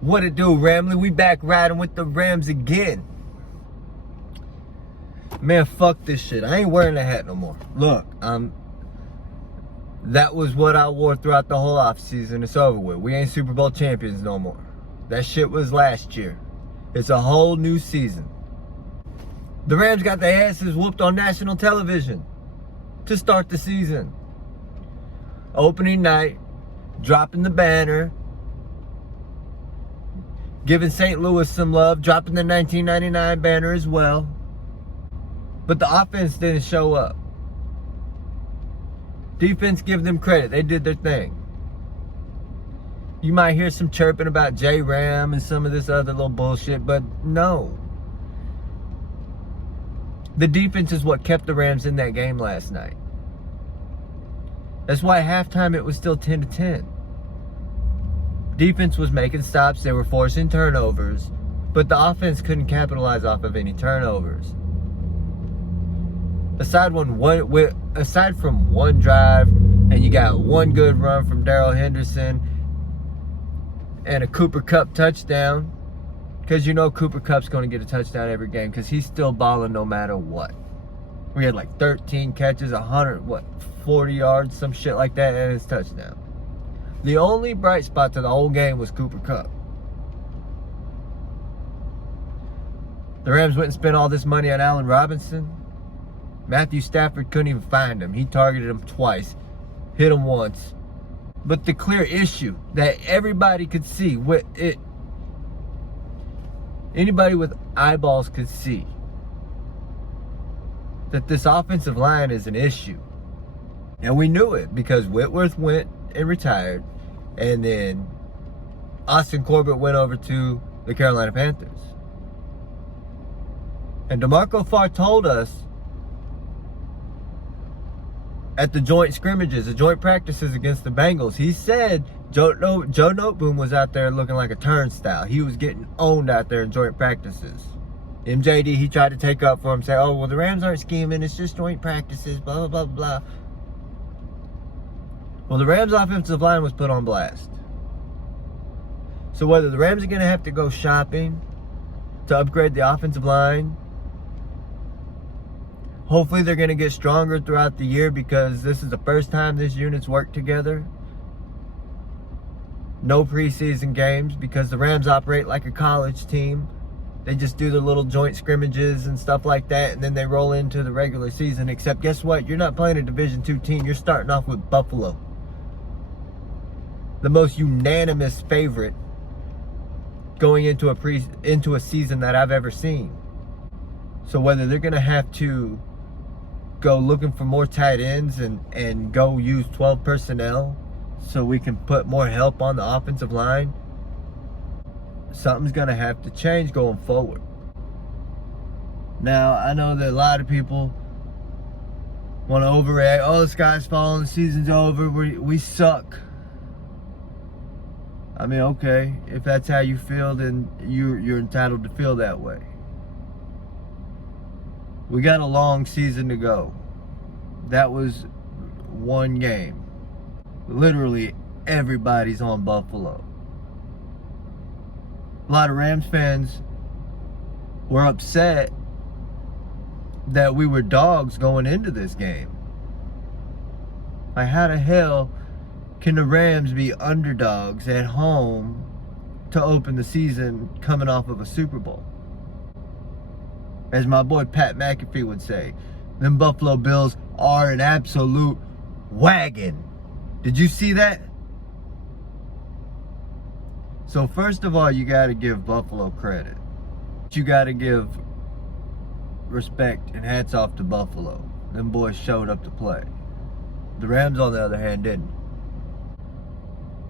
What it do, Ramley? We back riding with the Rams again. Man, fuck this shit. I ain't wearing a hat no more. Look, that was what I wore throughout the whole offseason. It's over with. We ain't Super Bowl champions no more. That shit was last year. It's a whole new season. The Rams got their asses whooped on national television to start the season. Opening night, dropping the banner, giving St. Louis some love, dropping the 1999 banner as well. But the offense didn't show up. Defense, give them credit. They did their thing. You might hear some chirping about J-Ram and some of this other little bullshit, but no. The defense is what kept the Rams in that game last night. That's why at halftime it was still 10-10. Defense was making stops. They were forcing turnovers, but the offense couldn't capitalize off of any turnovers. Aside from one drive, and you got one good run from Darrell Henderson and a Cooper Kupp touchdown, because you know Cooper Kupp's going to get a touchdown every game because he's still balling no matter what. We had like 13 catches, 40 yards, some shit like that, and his touchdown. The only bright spot to the whole game was Cooper Kupp. The Rams went and spent all this money on Allen Robinson. Matthew Stafford couldn't even find him. He targeted him twice, hit him once. But the clear issue that everybody could see, anybody with eyeballs could see, that this offensive line is an issue. And we knew it because Whitworth went and retired, and then Austin Corbett went over to the Carolina Panthers. And DeMarco Farr told us at the joint scrimmages, the joint practices against the Bengals, he said Joe Noteboom was out there looking like a turnstile. He was getting owned out there in joint practices. MJD, he tried to take up for him, say, oh, well, the Rams aren't scheming, it's just joint practices, blah, blah, blah, blah. Well, the Rams' offensive line was put on blast. So whether the Rams are going to have to go shopping to upgrade the offensive line, hopefully they're going to get stronger throughout the year because this is the first time this unit's worked together. No preseason games because the Rams operate like a college team. They just do their little joint scrimmages and stuff like that, and then they roll into the regular season. Except guess what? You're not playing a Division II team. You're starting off with Buffalo, the most unanimous favorite going into a season that I've ever seen. So whether they're going to have to go looking for more tight ends and go use 12 personnel so we can put more help on the offensive line, something's going to have to change going forward. Now, I know that a lot of people want to overreact. Oh, the sky's falling, the season's over, we suck. I mean, okay, if that's how you feel, then you're entitled to feel that way. We got a long season to go. That was one game. Literally everybody's on Buffalo. A lot of Rams fans were upset that we were dogs going into this game. Like, how the hell can the Rams be underdogs at home to open the season coming off of a Super Bowl? As my boy Pat McAfee would say, them Buffalo Bills are an absolute wagon. Did you see that? So first of all, you got to give Buffalo credit. You got to give respect and hats off to Buffalo. Them boys showed up to play. The Rams, on the other hand, didn't.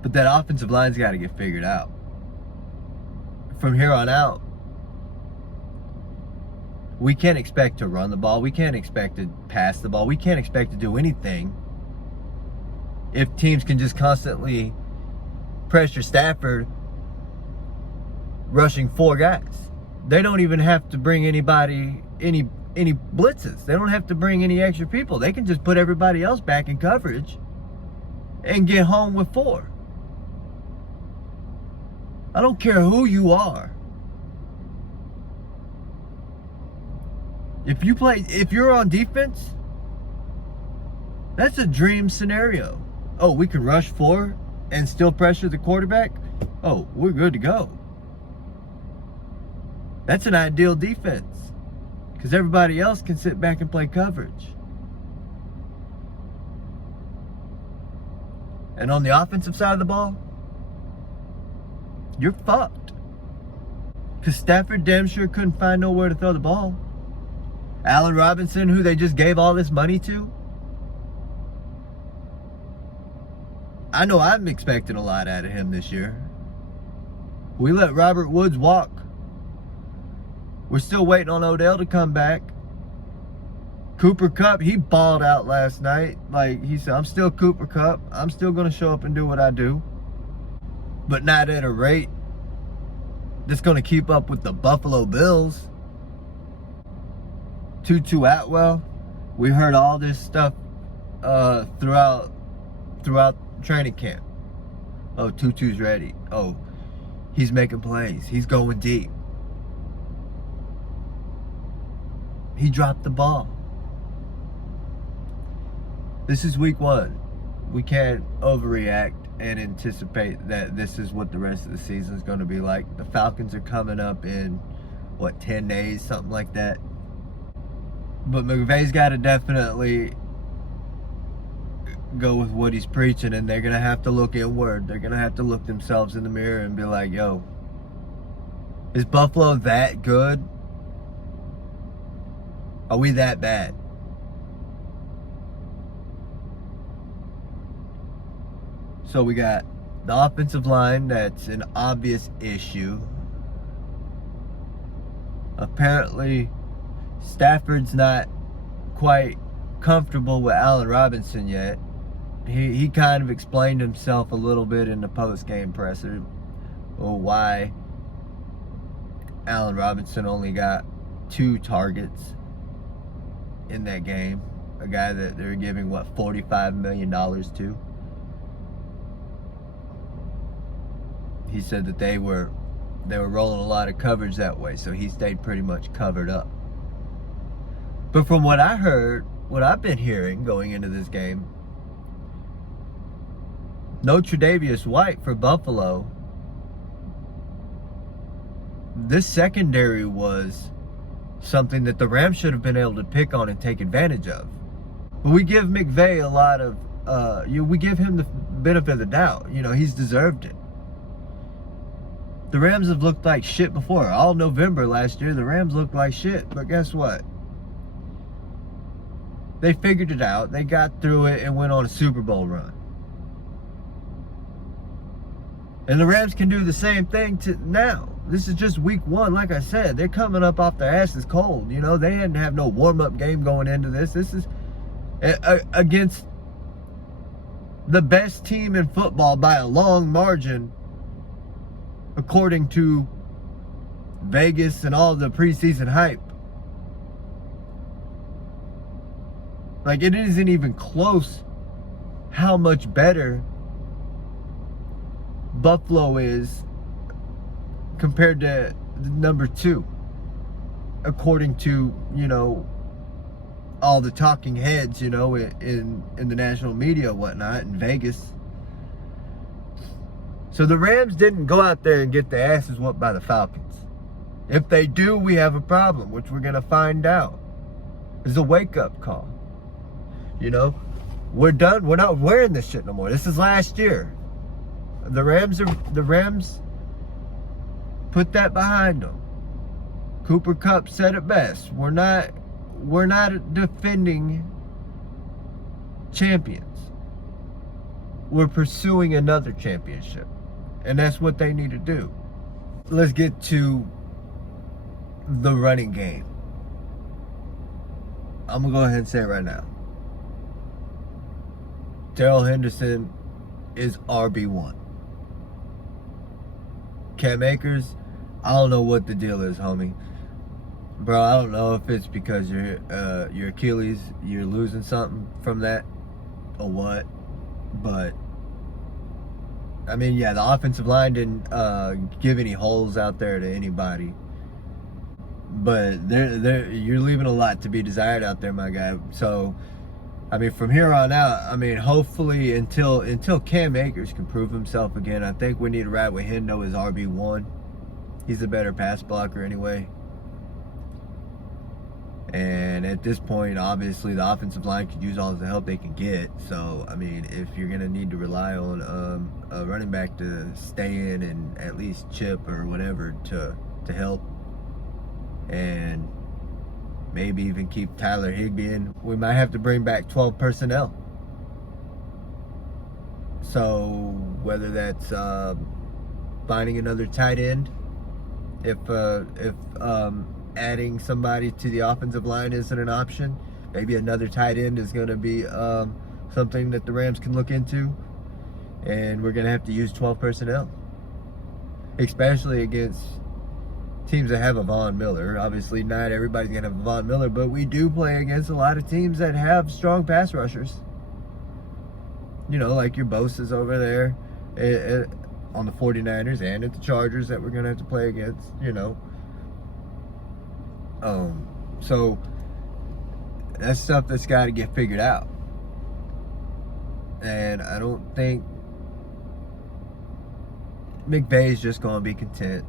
But that offensive line's got to get figured out. From here on out, we can't expect to run the ball. We can't expect to pass the ball. We can't expect to do anything if teams can just constantly pressure Stafford rushing 4 guys. They don't even have to bring any blitzes. They don't have to bring any extra people. They can just put everybody else back in coverage and get home with 4. I don't care who you are. If you're on defense, that's a dream scenario. Oh, we can rush forward and still pressure the quarterback? Oh, we're good to go. That's an ideal defense because everybody else can sit back and play coverage. And on the offensive side of the ball, you're fucked. Because Stafford damn sure couldn't find nowhere to throw the ball. Allen Robinson, who they just gave all this money to, I know I'm expecting a lot out of him this year. We let Robert Woods walk. We're still waiting on Odell to come back. Cooper Kupp, he balled out last night. Like he said, I'm still Cooper Kupp. I'm still going to show up and do what I do. But not at a rate that's going to keep up with the Buffalo Bills. Tutu Atwell, we heard all this stuff throughout training camp. Oh, Tutu's ready. Oh, he's making plays. He's going deep. He dropped the ball. This is week 1. We can't overreact and anticipate that this is what the rest of the season is going to be like. The Falcons are coming up in, 10 days, something like that. But McVay's got to definitely go with what he's preaching, and they're going to have to look inward. They're going to have to look themselves in the mirror and be like, yo, is Buffalo that good? Are we that bad? So we got the offensive line, that's an obvious issue. Apparently, Stafford's not quite comfortable with Allen Robinson yet. He kind of explained himself a little bit in the post-game presser, or why Allen Robinson only got 2 targets in that game. A guy that they're giving, $45 million to. He said that they were rolling a lot of coverage that way, so he stayed pretty much covered up. But from what I heard, what I've been hearing going into this game, no Tre'Davious White for Buffalo. This secondary was something that the Rams should have been able to pick on and take advantage of. But we give McVay a lot of, we give him the benefit of the doubt. He's deserved it. The Rams have looked like shit before. All November last year, the Rams looked like shit. But guess what? They figured it out. They got through it and went on a Super Bowl run. And the Rams can do the same thing now. This is just week 1. Like I said, they're coming up off their asses cold. They didn't have no warm-up game going into this. This is against the best team in football by a long margin, according to Vegas and all the preseason hype. Like, it isn't even close how much better Buffalo is compared to number 2, according to, all the talking heads, in the national media and whatnot in Vegas. So the Rams didn't go out there and get their asses whooped by the Falcons. If they do, we have a problem, which we're going to find out. It's a wake-up call. We're done. We're not wearing this shit no more. This is last year. The Rams put that behind them. Cooper Kupp said it best. We're not defending champions. We're pursuing another championship. And that's what they need to do. Let's get to the running game. I'm going to go ahead and say it right now. Darrell Henderson is RB1. Cam Akers, I don't know what the deal is, homie. Bro, I don't know if it's because your Achilles, you're losing something from that or what, but I mean, yeah, the offensive line didn't give any holes out there to anybody. But you're leaving a lot to be desired out there, my guy. So, I mean, from here on out, I mean, hopefully until Cam Akers can prove himself again, I think we need to ride with Hendo as RB1. He's a better pass blocker anyway. And at this point, obviously, the offensive line could use all the help they can get. So, I mean, if you're going to need to rely on a running back to stay in and at least chip or whatever to help, and maybe even keep Tyler Higbee in, we might have to bring back 12 personnel. So, whether that's finding another tight end, if adding somebody to the offensive line isn't an option, maybe another tight end is going to be something that the Rams can look into, and we're going to have to use 12 personnel, especially against teams that have a Von Miller. Obviously, not everybody's going to have a Von Miller, but we do play against a lot of teams that have strong pass rushers. You know, like your Bosa's over there on the 49ers and at the Chargers that we're going to have to play against, you know. So that's stuff that's got to get figured out. And I don't think McVay's just going to be content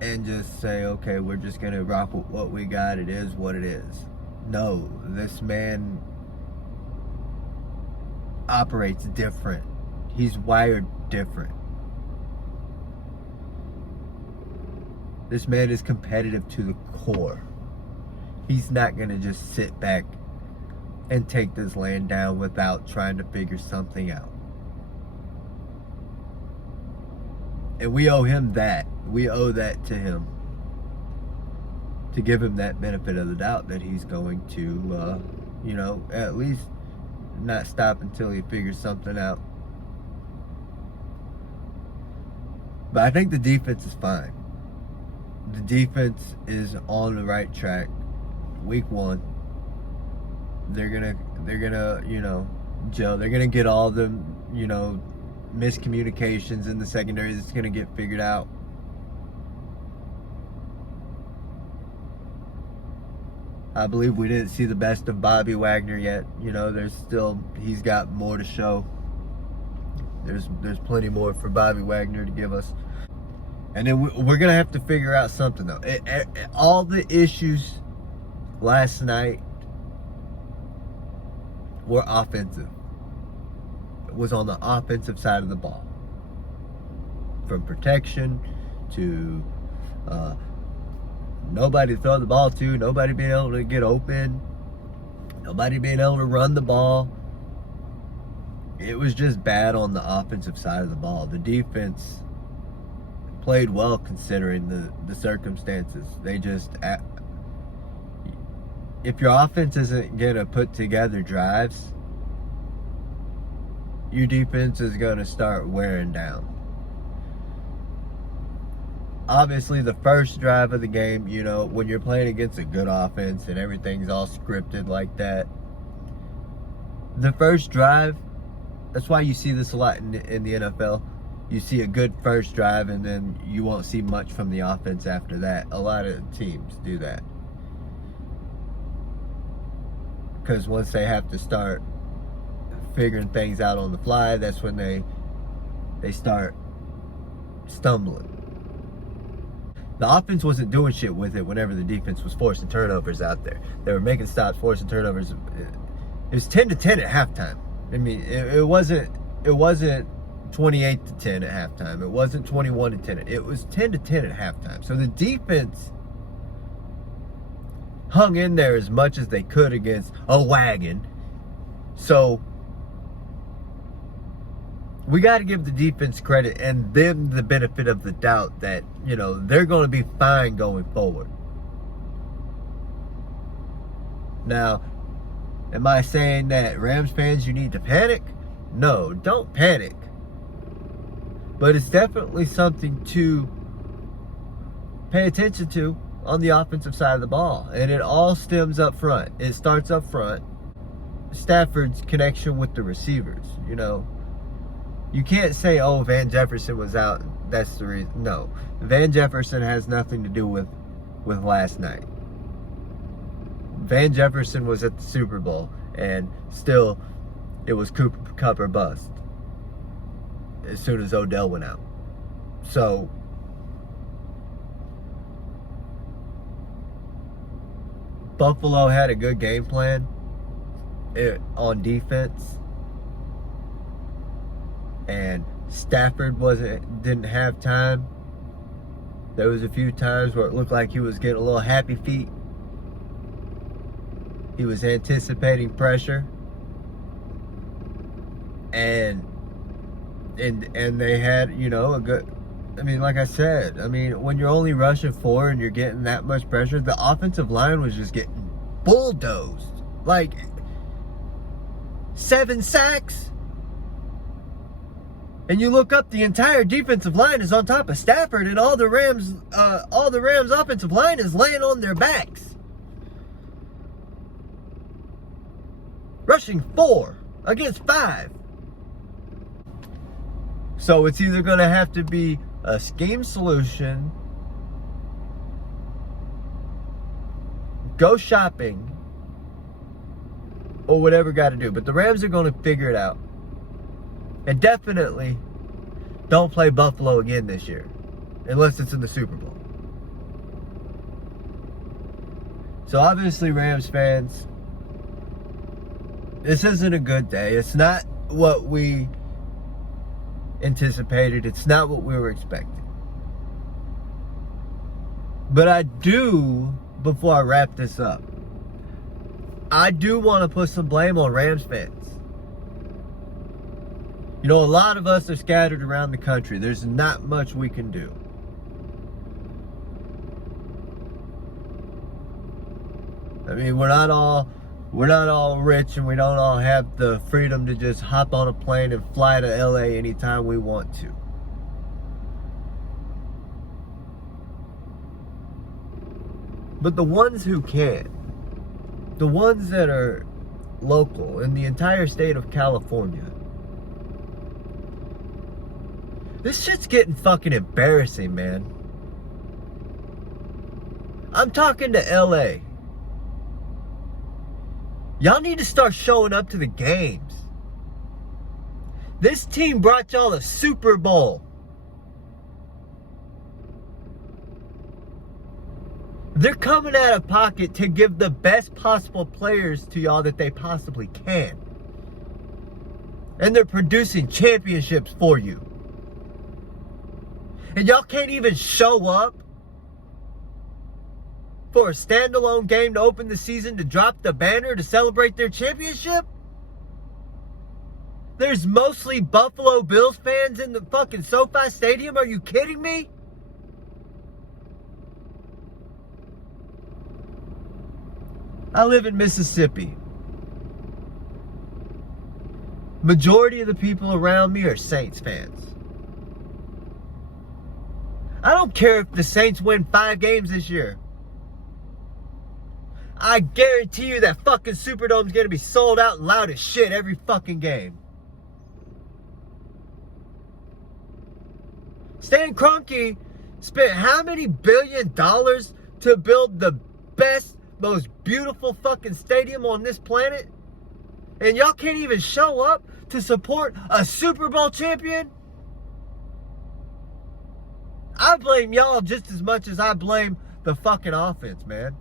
and just say, okay, we're just going to rock with what we got. It is what it is. No, this man operates different. He's wired different. This man is competitive to the core. He's not going to just sit back and take this land down without trying to figure something out. And we owe him that. We owe that to him. To give him that benefit of the doubt that he's going to, you know, at least not stop until he figures something out. But I think the defense is fine. The defense is on the right track. Week 1, they're gonna, you know, gel. They're gonna get all the, you know, miscommunications in the secondaries. It's gonna get figured out. I believe we didn't see the best of Bobby Wagner yet. You know, he's got more to show. There's plenty more for Bobby Wagner to give us. And then we're going to have to figure out something, though. All the issues last night were offensive. It was on the offensive side of the ball. From protection to nobody to throw the ball to, nobody being able to get open, nobody being able to run the ball. It was just bad on the offensive side of the ball. The defense played well considering the circumstances. They just, if your offense isn't going to put together drives, your defense is going to start wearing down. Obviously, the first drive of the game, you know, when you're playing against a good offense and everything's all scripted like that, the first drive, that's why you see this a lot in the NFL. You see a good first drive, and then you won't see much from the offense after that. A lot of teams do that. Because once they have to start figuring things out on the fly, that's when they start stumbling. The offense wasn't doing shit with it whenever the defense was forcing turnovers out there. They were making stops, forcing turnovers. It was 10-10 at halftime. I mean, it wasn't 28-10 at halftime. It wasn't 21-10. It was 10-10 at halftime. So the defense hung in there as much as they could against a wagon. So we got to give the defense credit and them the benefit of the doubt that, you know, they're going to be fine going forward. Now, am I saying that Rams fans, you need to panic? No, don't panic. But it's definitely something to pay attention to on the offensive side of the ball. And it all stems up front. It starts up front. Stafford's connection with the receivers, you know. You can't say, oh, Van Jefferson was out. That's the reason. No. Van Jefferson has nothing to do with last night. Van Jefferson was at the Super Bowl, and still, it was Cooper Kupp or bust as soon as Odell went out. So, Buffalo had a good game plan on defense, and Stafford didn't have time. There was a few times where it looked like he was getting a little happy feet. He was anticipating pressure, and they had, you know, a good. I mean, like I said, when you're only rushing 4 and you're getting that much pressure, the offensive line was just getting bulldozed. Like 7 sacks. And you look up, the entire defensive line is on top of Stafford, and all the Rams offensive line is laying on their backs. Rushing 4 against 5. So it's either going to have to be a scheme solution, go shopping, or whatever got to do. But the Rams are going to figure it out. And definitely don't play Buffalo again this year, unless it's in the Super Bowl. So obviously, Rams fans, this isn't a good day. It's not what we anticipated. It's not what we were expecting. But I do, before I wrap this up, I do want to put some blame on Rams fans. You know, a lot of us are scattered around the country. There's not much we can do. I mean, we're not all rich, and we don't all have the freedom to just hop on a plane and fly to LA anytime we want to. But the ones who can, the ones that are local in the entire state of California, this shit's getting fucking embarrassing, man. I'm talking to LA. Y'all need to start showing up to the games. This team brought y'all a Super Bowl. They're coming out of pocket to give the best possible players to y'all that they possibly can. And they're producing championships for you. And y'all can't even show up for a standalone game to open the season, to drop the banner, to celebrate their championship? There's mostly Buffalo Bills fans in the fucking SoFi Stadium. Are you kidding me? I live in Mississippi. Majority of the people around me are Saints fans. I don't care if the Saints win 5 games this year. I guarantee you that fucking Superdome's gonna be sold out and loud as shit every fucking game. Stan Kroenke spent how many $1 billion to build the best, most beautiful fucking stadium on this planet? And y'all can't even show up to support a Super Bowl champion? I blame y'all just as much as I blame the fucking offense, man.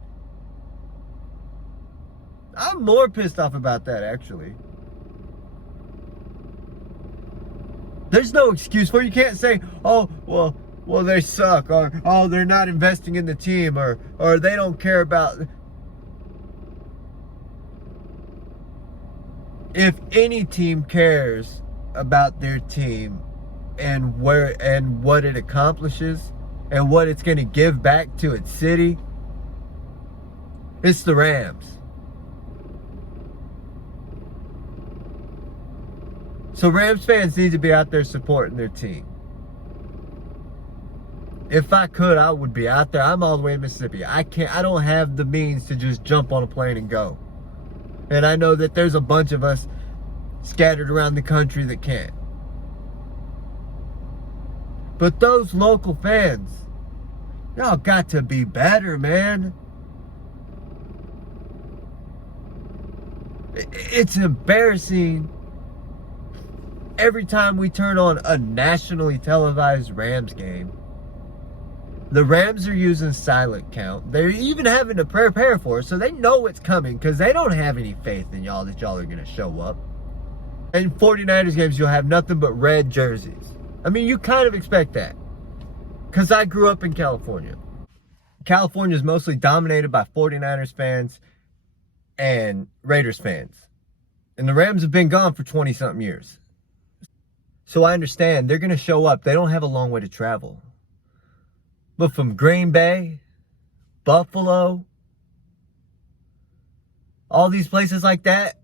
I'm more pissed off about that, actually. There's no excuse for it. You can't say, oh, well, they suck, or oh, they're not investing in the team, or they don't care about. If any team cares about their team and what it accomplishes and what it's going to give back to its city, it's the Rams. So Rams fans need to be out there supporting their team. If I could, I would be out there. I'm all the way in Mississippi. I don't have the means to just jump on a plane and go. And I know that there's a bunch of us scattered around the country that can't. But those local fans, y'all got to be better, man. It's embarrassing every time we turn on a nationally televised Rams game. The Rams are using silent count. They're even having to prepare for it, so they know it's coming because they don't have any faith in y'all that y'all are going to show up. In 49ers games, you'll have nothing but red jerseys. I mean, you kind of expect that because I grew up in California. California is mostly dominated by 49ers fans and Raiders fans. And the Rams have been gone for 20-something years. So I understand they're going to show up. They don't have a long way to travel. But from Green Bay, Buffalo, all these places like that,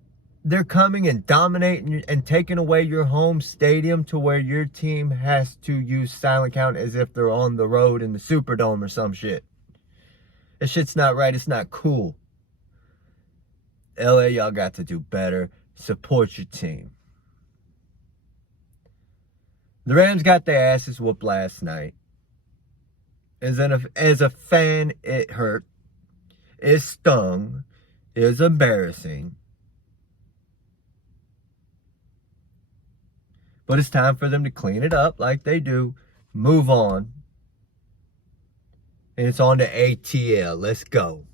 they're coming and dominating and taking away your home stadium to where your team has to use silent count as if they're on the road in the Superdome or some shit. This shit's not right. It's not cool. LA, y'all got to do better. Support your team. The Rams got their asses whooped last night. As a fan, it hurt. It stung. It was embarrassing. But it's time for them to clean it up like they do. Move on. And it's on to ATL. Let's go.